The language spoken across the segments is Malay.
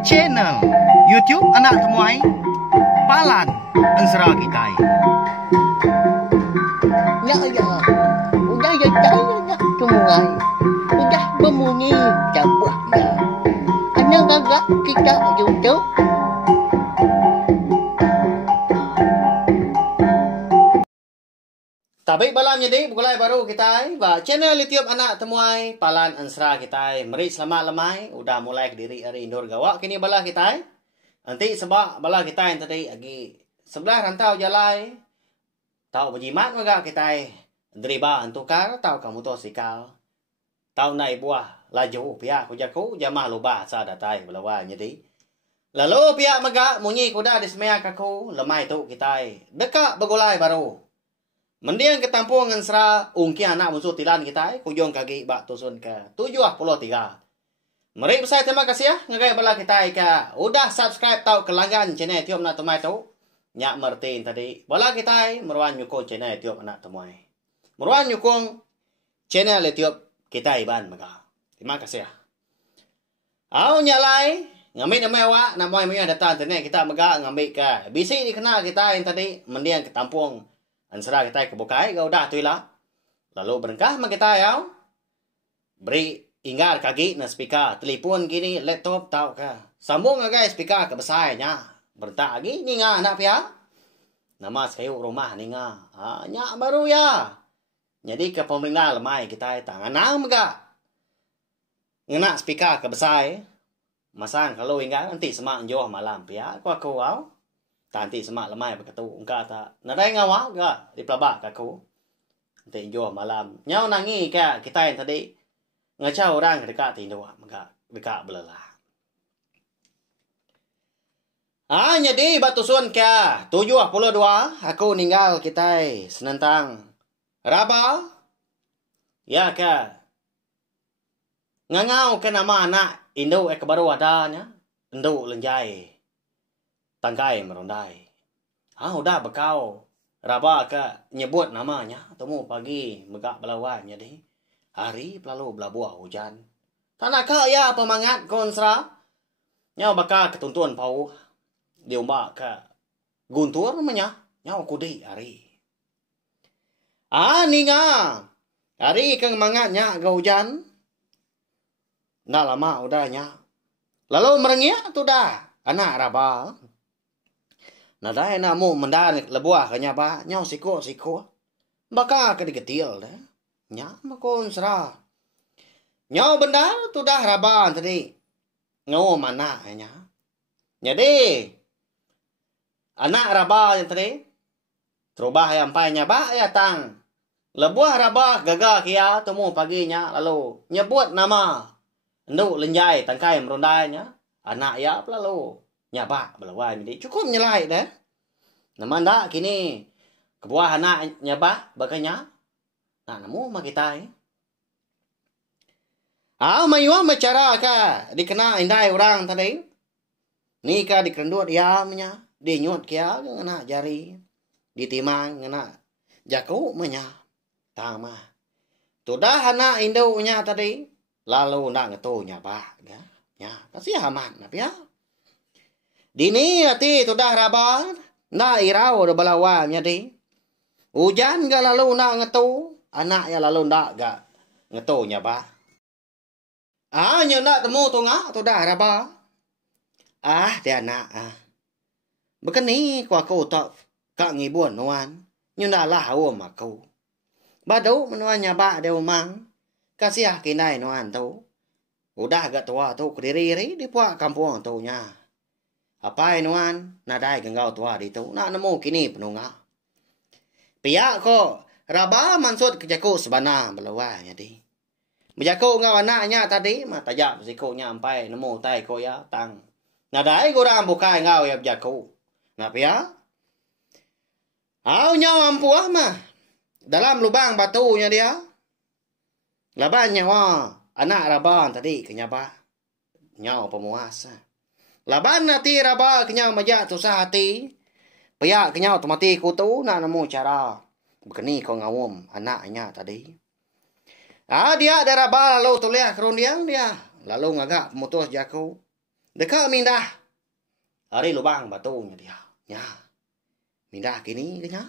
Channel YouTube anak temuai Palan Ansra kita. Ya ya, udah ya tak temuai, udah berbunyi cabutnya. Anak gagak kita YouTube. Tapi balam jadi bukulai baru kita và channel YouTube anak temuai Palan Ansra kita. Mari selamat lemai udah mulai diri hari indoor gawa kini bala kita. Nanti sebab bala kita yang tadi lagi sebelah rantau jalai. Tahu berjimat maga kita. Deriba antukar tahu kamu to sikal. Tahu naik buah laju pihak kujaku jamah luba sa datai balawa jadi. Lalu pihak maga munyi kuda di semaya kaku lemai tu kita. Dekat begulai baru. Mendiang ketampung Ansra ungki anak musuh tilan kita kujung kaki bak tusun ke 73. Mari besar terima kasih ya ngagai bala kita ka udah subscribe tau kelanggan channel YouTube anak temai tu nyak mertin tadi bala kita meruan nyukung channel YouTube anak temai meruan nyukung channel YouTube kita iban maga terima kasih ya au nyalai ngambil nama awak nama yang datang internet kita maga ngambil ke bisi dikenal kita yang tadi mendiang ketampung Ansra kita kebukai kau dah tu lah. Lalu berengkah mak kita ya. Beri ingat kaki na speaker telefon gini laptop tau ka. Sambung agai speaker ke besarnya. Bertak lagi ni ngah anak pia. Nama sayuk rumah ni ngah. Nyak baru ya. Jadi ke pemerintah lemai kita tangan nam ga. Ngena speaker ke besar. Masang kalau ingat nanti semak joh malam pia. Aku au. Tanti semak lemai berkata engkau tak nadai ngawa ga di pelabak kaku nanti jual malam nyau nangi ka kita yang tadi ngacau orang dekat tidur maka dekat belelah jadi batu sun ka 72 aku ninggal kita senentang raba ya ka ngangau ke nama anak Indo baru adanya Indo lenjai tangkai merondai. Udah bekau. Raba ke nyebut namanya. Temu pagi megak belawan jadi. Hari lalu belabuah hujan. Tanah ke ya pemangat konsra. Nyau baka ketuntun pau. Diumbak ke guntur namanya. Nyau kudi hari. Ninga. Hari keng mangatnya ke hujan. Nggak lama udahnya. Lalu merengnya tu dah. Anak raba. Nadai namu mendan lebuah kanya ba nyau siko baka ke digetil dah nya makon sera nyau benda tu dah raban tadi ngau mana nya jadi anak raba yang tadi terubah yang pai nya ba ya tang lebuah raba gaga kia temu paginya lalu nyebut nama nduk lenjai tangkai merondainya anak ya lalu nyabak belawan jadi cukup nyelai dah. Nama ndak kini kebuah anak nyabak bakanya. Nah namu mak kita mayuah macara ka dikena indai orang tadi. Ni ka dikerendut ya menya dinyut kia ngena jari ditimang ngena jaku menya tama. Tudah anak Indo-nya tadi lalu ndak ngetu nyabak ya. Kasih aman tapi ya. Dini hati tudah raban na irau do balawan jadi hujan ga lalu nak ngetu anak ya lalu ndak ga ngetu nya ba nyo ndak temu tu ngak tudah raba dia anak bekeni ku aku tak ka ngibun nuan nyo ndak lah awam aku badu menuan nya ba de umang kasih kinai nuan tu udah agak tua tu kediri di puak kampung tu nya. Apa nuan nadai gengau tua di tu nak nemu kini penunga. Pihak ko raba mansud kejaku sebana belawa jadi. Bejaku ngau anaknya tadi mata jap sikunya sampai nemu tai ko ya tang. Nadai kurang bukai ngau ya bejaku. Nah pihak nyau ampuah mah dalam lubang batunya dia. Laban nyawa anak raban tadi kenyapa nyau pemuasa. Laban nanti raba kenyau majak susah hati. Pihak kenyau mati kutu nak nemu cara. Begini kau ngawum anaknya tadi. Dia ada raba lalu tuliah kerundiang dia. lalu ngagak pemutus jaku. Dekat mindah. Hari lubang batunya dia. Nya. Mindah kini kenya.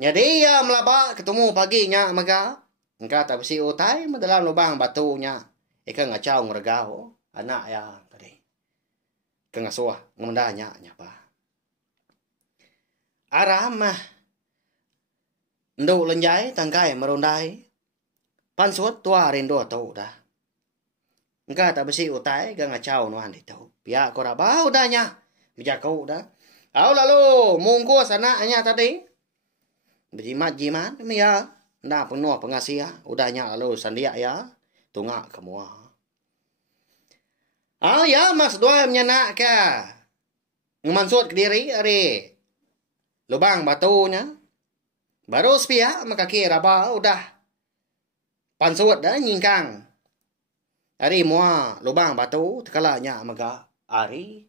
Jadi ya melabak ketemu paginya maga. Engkau tak besi utai dalam lubang batunya. Ika ngacau ngergau anak ya tadi. Ika ngasuah ngemendanya nyapa. Aramah. Nduk lenjai tangkai merundai. Pansut tua rindu tau dah. Engkau tak besi utai ika ngacau nuan itu. Pihak kau rabau dahnya. Bijak kau dah. Au lalu mungkus anaknya tadi. Berjimat-jimat ya. Nah penuh pengasih ya. Udahnya lalu sandiak ya. Tungak kemua. Ya mas dua menyenak ke. Ngemansut ke diri hari. Lubang batunya. Baru sepia maka kira apa udah. Pansut dah nyingkang. Hari mua lubang batu tekalanya maka hari.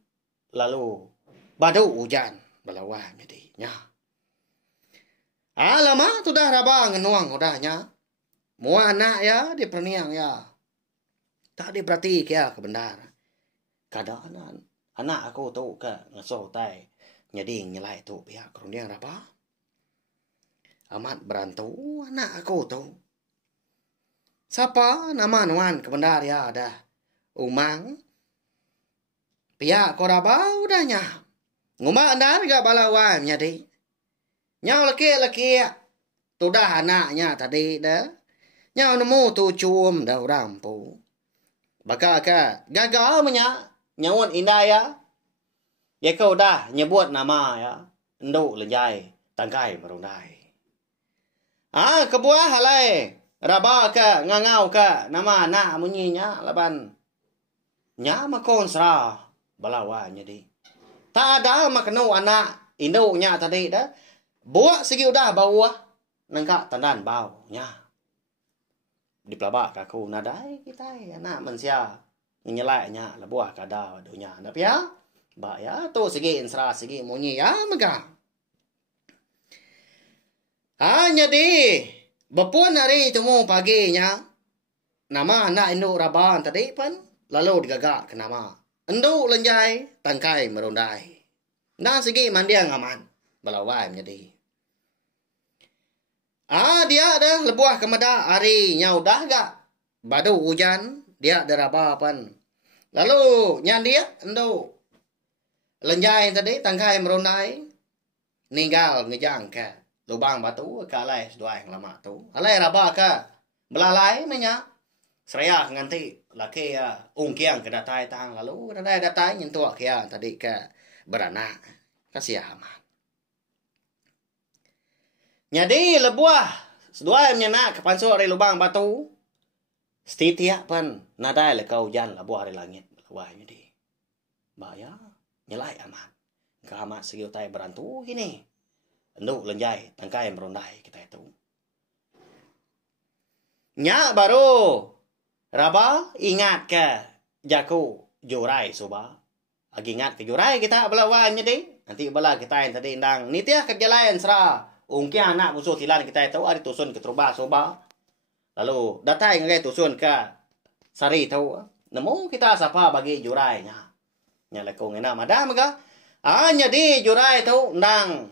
Lalu batu hujan. Belawah jadinya. Lama sudah rabang ngenuang udahnya. Mua anak ya di perniang ya. Tak diperhati ya kebenar. Kadang anak aku tu ke ngasuh tai. Jadi nyelai tu pihak keruniang apa? Amat berantu anak aku tu. Siapa nama nuan kebenar ya ada. Umang. Pihak koraba udahnya. Ngumah andar gak balawan jadi. Nyau laki-laki tu dah anaknya tadi dah. Nyau nemu tu cum dah rampu. Bakal ke gagal menyak. Nyawut indah ya. Ya kau dah nyebut nama ya. Nduk lenjai tangkai merundai. Kebuah halai. Raba ke ngangau ke nama anak munyinya laban. Nya makon serah balawan jadi. Tak ada maknu anak induknya tadi dah. Buat segi udah bawah. Nengkak tandan bau. Nya. Di pelabak aku nadai kita anak manusia. Nyelainya lah buah kada dunia. Tapi ya. Ba ya tu segi insra segi munyi ya mega. Jadi. Bepun hari temu paginya. Nama anak induk raban tadi pun. Lalu digagak ke nama. Induk lenjai tangkai merundai. Nah segi mandiang aman. Balawai menjadi. Dia ada lebuah kemada harinya udah gak. Badu hujan. Dia ada rabapan. Lalu nyan dia endo lenjai tadi tangkai merundai. Ninggal ngejang ke lubang batu ke alai sedua yang lama tu. Alai rabah ke belalai menyak. Seraya nganti laki ungkiang ke datai tang. Lalu datai nyentuh kia tadi ke beranak. Kasih aman. Jadi lebuah sedua yang menyenak ke pansuk dari lubang batu. Setiap pun nadai lekau hujan lebuah dari langit. Wah jadi. Bahaya. Nyelai aman. Kamat segi utai berantu ini. Nduk lenjai tangkai merundai kita itu. Nya baru. Raba ingat ke jaku jurai soba. Agi ingat ke jurai kita belawan jadi. Nanti bala kita yang tadi indang. Nitiah kerja lain serah. Ungki anak musuh tilan kita itu ada tusun ke terubah soba. Lalu datai ngagai tusun ke sari tahu. Nemu kita siapa bagi jurainya. Nya lekong enak madam ka. Jadi jurai tahu ndang.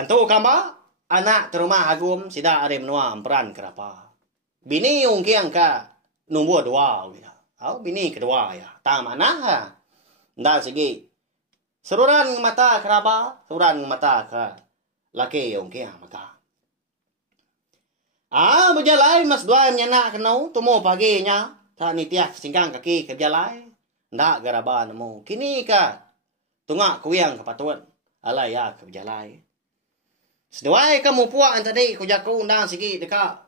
Antu kamba anak terumah agum sida are menua peran kerapa. Bini ungki angka nombor 2 gitu. Bini kedua ya. Tam anak ha. Ndang segi seruran mata keraba, seruran mata ke laki ungki maka. Berjalai mas dua menyenak kenau tumo paginya. Tak nitiah singkang kaki kejalai. Ndak garaba nemu. Kini ka tungak kuyang kepatuan. Alai ya kejalai. Seduai kamu puak tadi kujaku undang sigi deka.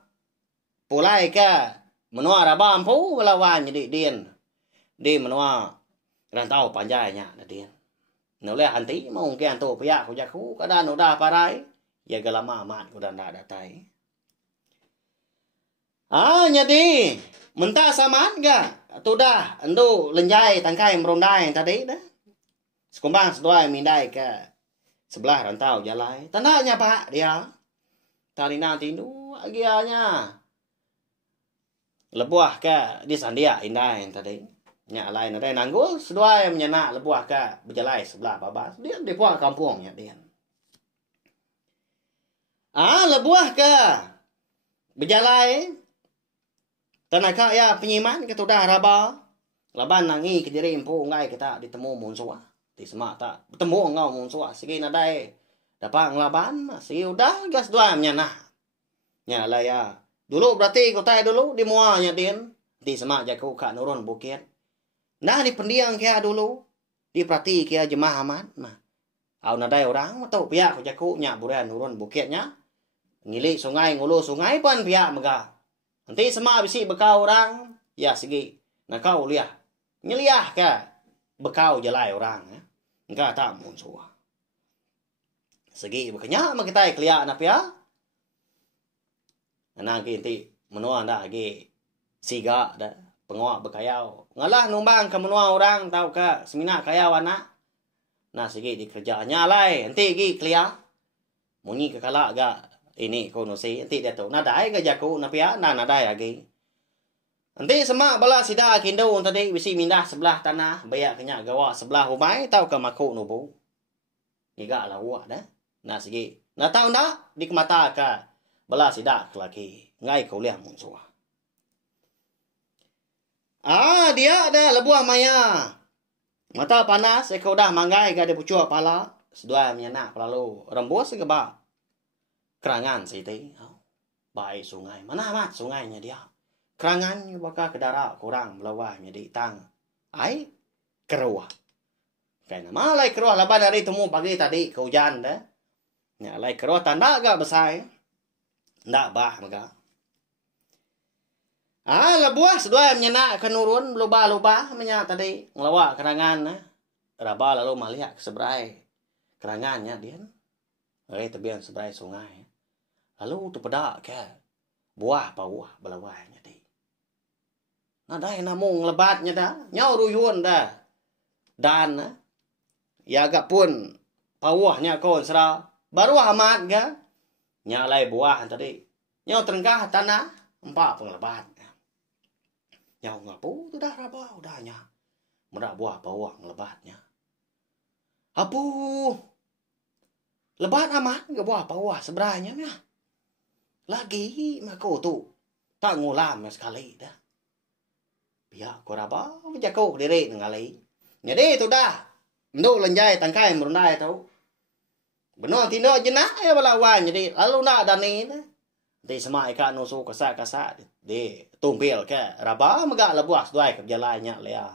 Pulai ka menua raba ampu lawan jadi din. Di menua rantau panjainya nadin. Noleh anti mau ke antu pia kujaku kadang udah parai. Ya galama amat udah ndak datai. Jadi mentah samaan gak? Tu dah endu lenjai tangkai merundai tadi dah. Sekumbang sedua mindai ke sebelah rantau jalai. Tandanya pak dia. Tari nanti nu agianya. lebuah ka di sandia indai tadi nya lain ada nanggul sedua yang menyana lebuah ka berjalai sebelah babas dia di puak kampungnya dia lebuah ka berjalai tanaka ya penyiman kita udah raba laban nangi ke diri empu ngai kita ditemu munsua di semak tak bertemu ngau munsua segi nadai dapat ngelaban segi udah gas dua menyana nya lah ya dulu berarti kau tay dulu di muanya din di semak jaku kak nurun bukit nah di pendiang kia dulu di prati kia jemaah aman nah au nadai orang atau pihak jaku nya buran nurun bukitnya ngili sungai ngulu sungai pun pihak mega nanti semak bisi bekau orang ya segi nah kau liah nyeliah ka bekau jalai orang ya enggak tak munsua segi bekanya mak kita kelia na pia nang kinti menua dah ge siga dah pengawak bekayau ngalah numbang ke menua orang tahu ka semina kayau anak nah segi di kerjanya lai nanti gi kelia munyi ke kala ga ini kono si nanti dia tu nadai ga jaku na pia na nadai lagi nanti semak bala sida kindo tadi bisi mindah sebelah tanah bayak kenya gawa sebelah humai tahu ka maku nubu iga lah wa dah nah segi nah tahu ndak di mata ka bala sida lagi ngai kau lihat munsua dia ada lebuah maya mata panas ekau dah manggai ga de pucuk pala sedua menyana lalu rembus ke ba kerangan siti baik sungai mana amat sungainya dia kerangan baka kedara kurang melawahnya di tang ai keruah kena malai keruah laban dari temu pagi tadi ke hujan dah nya lai keruah tanda ga besai ndak bah mega lebuah sedua menyana kenurun luba-luba menya tadi ngelawa kerangan raba lalu maliak seberai kerangannya dia tebian seberai sungai lalu tu pedak ke buah pawah belawahnya di nah dah namung lebatnya dah nyau ruyun dah dan ya agak pun pawahnya kon sera baru amat ga nyalai buah tadi nyau terengkah tanah empat penglebat nyau ngapu tu dah raba udahnya mudah buah pawah ngelebatnya apu lebat amat ga buah pawah seberanya ya lagi mako tu tak ngulam sekali dah pihak ko raba jago diri ngali jadi tu dah nduk lenjai tangkai merundai tau benar tino jenak ya balawan jadi lalu nak dani di semai ka nusu kasa di tumpil ke raba mega lebuas duai ke jalannya lea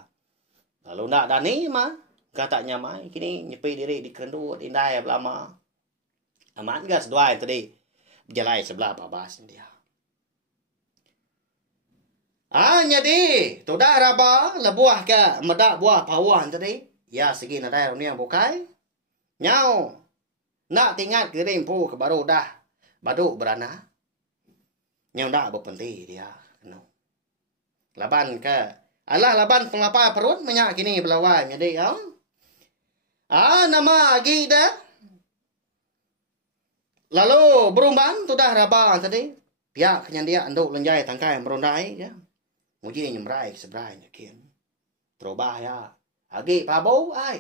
lalu nak dani mah katanya mai kini nyepi diri di kendut indai belama aman gas duai tadi jalai sebelah babas dia jadi tu dah raba lebuah ke medak buah pawan tadi ya segi nadai runia bukai nyau nak tingat kirim pu ke baru dah baduk berana nyau dak berpenti dia kena laban ke alah laban pengapa perut menyak kini belawai jadi nama agi dah lalu berumban tu dah raba tadi pihak kenyan dia anduk lenjai tangkai merundai ya muji nyemrai seberai nyakin terubah ya agi pabau ai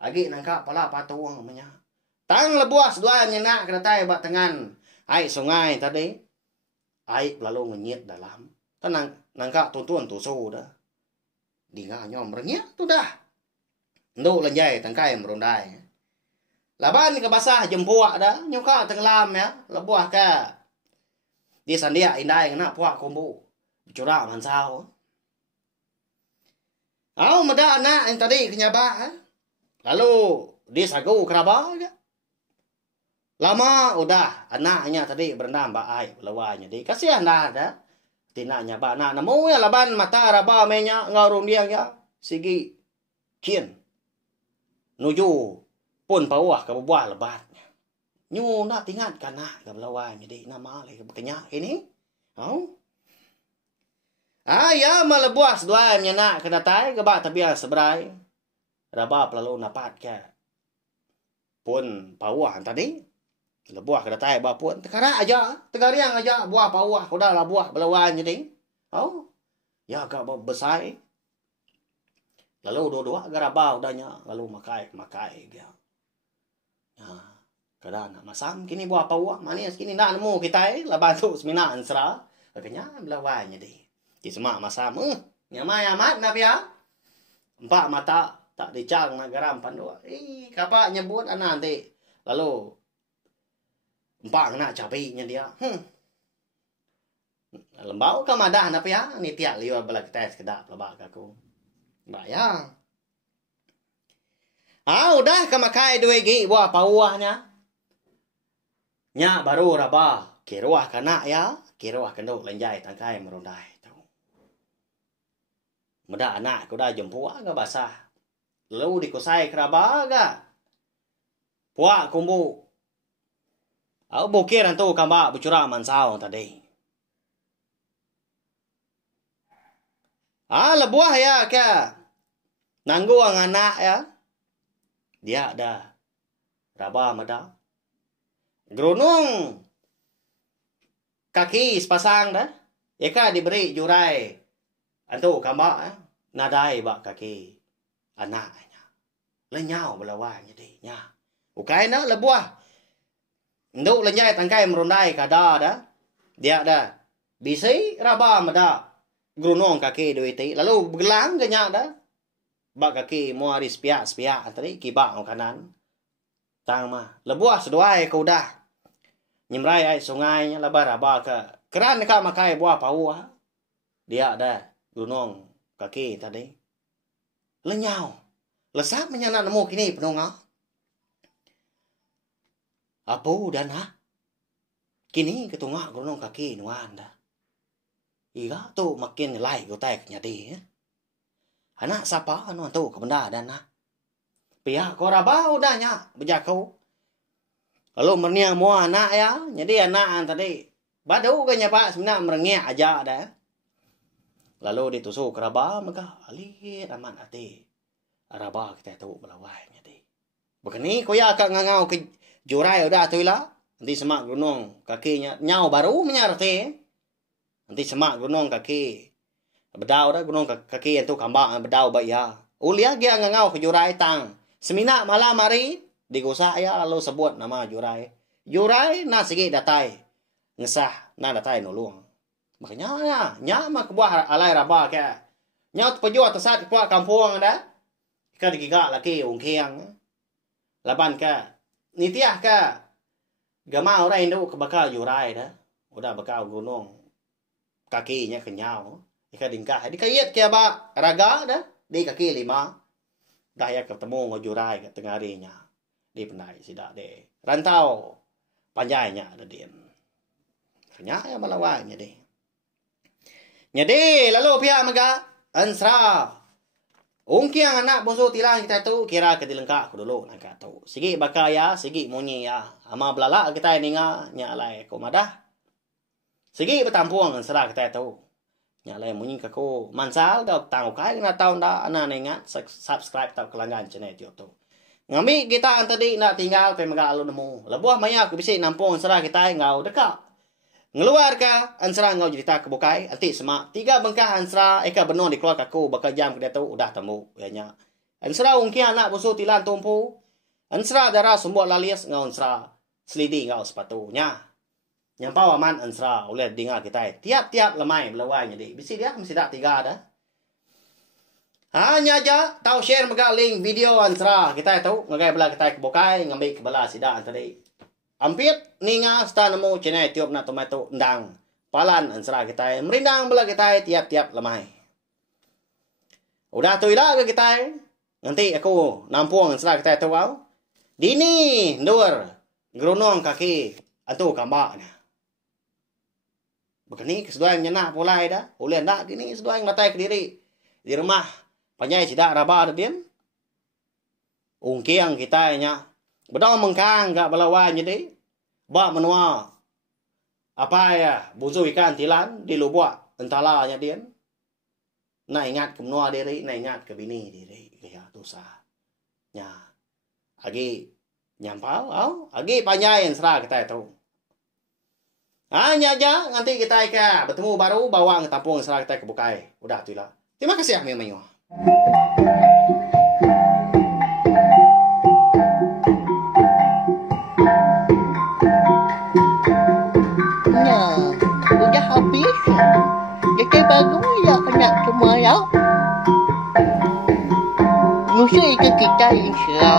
agi nangka pala patuang menya tang lebuas dua nyenak kedatai bak tengan ai sungai tadi ai lalu ngenyit dalam tenang nangka tuntun tu su dah dinga nyom renyet tu dah nduk lenjai tangkai merundai laban ke basah jempuak dah nyoka tenggelam ya lebuah ke di sandia indai kena puak kumbu curang mansau meda anak yang tadi kenyaba lalu di sagu keraba lama udah anaknya tadi berendam baai lawanya di kasihan dah tinanya ba anak namu ya laban mata raba menya ngarum dia ya sigi kien nuju pun bawah ke buah lebatnya nyu nak tingat kana ke lawanya di nama le bekenya ini ya malebuas dua menyana kena tai ke ba tabia sebrai raba lalu napat ke pun pawah tadi lebuah kena tai ba pun tekara aja tegariang aja buah pawah kuda lah buah belawan jadi Oh, ya agak besar. Lalu dua-dua garabau danya, lalu makai dia. Ya, kada nak masam kini buah pawa manis kini nak nemu kita laban tu semina ansra. Katanya belawanya deh. Di semak masam nyamat na pia. Empat mata tak dicang na garam pandua. Kapa nyebut anak nanti. Lalu empat kena cabai-nya dia. Lembau ka madah na pia ni tiak liwa bala kita sekedap labak aku. Bayang. Udah kemakai dua gi buah pawahnya. Nya baru raba kiruah kana ya, kiruah kenduk lenjai tangkai merundai tu. Muda anak ku dah jempua ga basah. Lalu dikusai keraba ga. Puak kumbu. Bukir tu kamba bucura mansau tadi. Lebuah ya ke. Nanggu ang anak ya. Dia ada raba mada. Gerunung kaki sepasang dah. Eka diberi jurai. Antu kamba nadai bak kaki anaknya. Lenyau belawanya deh nya. Ukai na lebuah. Nduk lenyai tangkai merundai kada dah. Dia ada bisi raba mada. Gerunung kaki duiti. Lalu bergelang genyak dah. Bak kaki muari sepiak tadi kibak kanan. Tang mah lebuah seduai ke udah. Nyemrai ai sungainya labar aba ke. Keran ka makai buah pawah. Dia ada gunung kaki tadi. Lenyau. Lesap menyana nemu kini penungah. Apu dan kini ketungak gunung kaki nuan dah. Iga tu makin lai ku tek nyadi. Anak siapa anu tu ke benda dan pihak koraba udahnya bejakau. Lalu mernia mua anak ya. Jadi anak tadi badu ke nyapa sebenarnya merengek aja dah. Lalu ditusuk keraba maka alit aman hati. Araba kita tu belawai nyadi. Begini koya akak ngangau ke jurai udah tu lah. Nanti semak gunung kakinya nyau baru menyarti. Nanti semak gunung kaki. Bedau dah gunung kaki itu kambang bedau ya. Ulia dia ngangau ke jurai tang. Semina malam hari digusah ya lalu sebut nama jurai. Jurai na sige datai. Ngesah na datai nulung. Makanya nya mah kebuah alai raba ke. Nya pejuat tesat kebuah kampung dah. Ka digiga laki ungkiang. Laban ka nitiah ka. Gamau rai ndu ke bakal jurai dah. Udah bakal gunung kakinya kenyau. Ika dingkah, dikayat kaya ba raga dah, di kaki 5. Daya ketemu ngojurai ke tengah harinya. Di penai sidak de. Rantau panjainya ada dia. Kanya ya malawanya deh. Nyadi lalu pihak maga ansra. Ungkiang anak boso tilang kita tu kira ke dilengkak ku dulu nak tu. Sigi bakaya, sigi munyi ya. Ama belala kita ninga nyalai ko madah. Sigi betampuang ansra kita tu. Nyalai munyi kaku mansal dah tahu kai na tahu dah anak ingat subscribe tau kelanggan channel YouTube. Ngami kita tadi nak tinggal pemaga alun nemu. Lebuah maya aku bisa nampung ansra kita ngau dekat. Ngeluar ka ansra ngau cerita ke bukai anti semak 3 bengkah ansra eka benon di keluar kaku bakal jam ke tu udah temu yanya. Ansra ungki anak bosu tilan tumpu. Ansra darah sumbuat lalias ngau ansra selidi ngau sepatunya. Yang pawaman ansra oleh dengar kita tiap-tiap lemai belawainya di. Bisi dia mesti dak 3 dah. Hanya aja tahu share mega link video ansra kita tahu ngagai bela kita ke bokai ngambil ke bala sida tadi. Ampit ninga sta nemu channel YouTube na tomato ndang. Palan ansra kita merindang bela kita tiap-tiap lemai. Udah tu ila ke kita. Nanti aku nampung ansra kita tahu au. Dini ndur gerunong kaki atu kambaknya. Begini keseduai menyenah pulai dah. Ulih nak gini keseduai ngatai ke diri. Di rumah. Panjai sidak raba ada dia. Ungkiang kita nya. Bedang mengkang gak belawan jadi. Bak menua. Apa ya. Buzu ikan tilan. Di lubuk. Entahlah nya dia. Nak ingat ke menua diri. Nak ingat ke bini diri. Ya tu sah. Nya. Agi. Nyampau. Agi panjai yang serah kita itu. Hanya aja nanti kita bertemu baru bawa ke tampung setelah kita ke Bukai. Udah tu lah. Terima kasih Mayu. Nah, udah habis. Jadi baru ya anak semua ya. Musuh itu kita yang serah.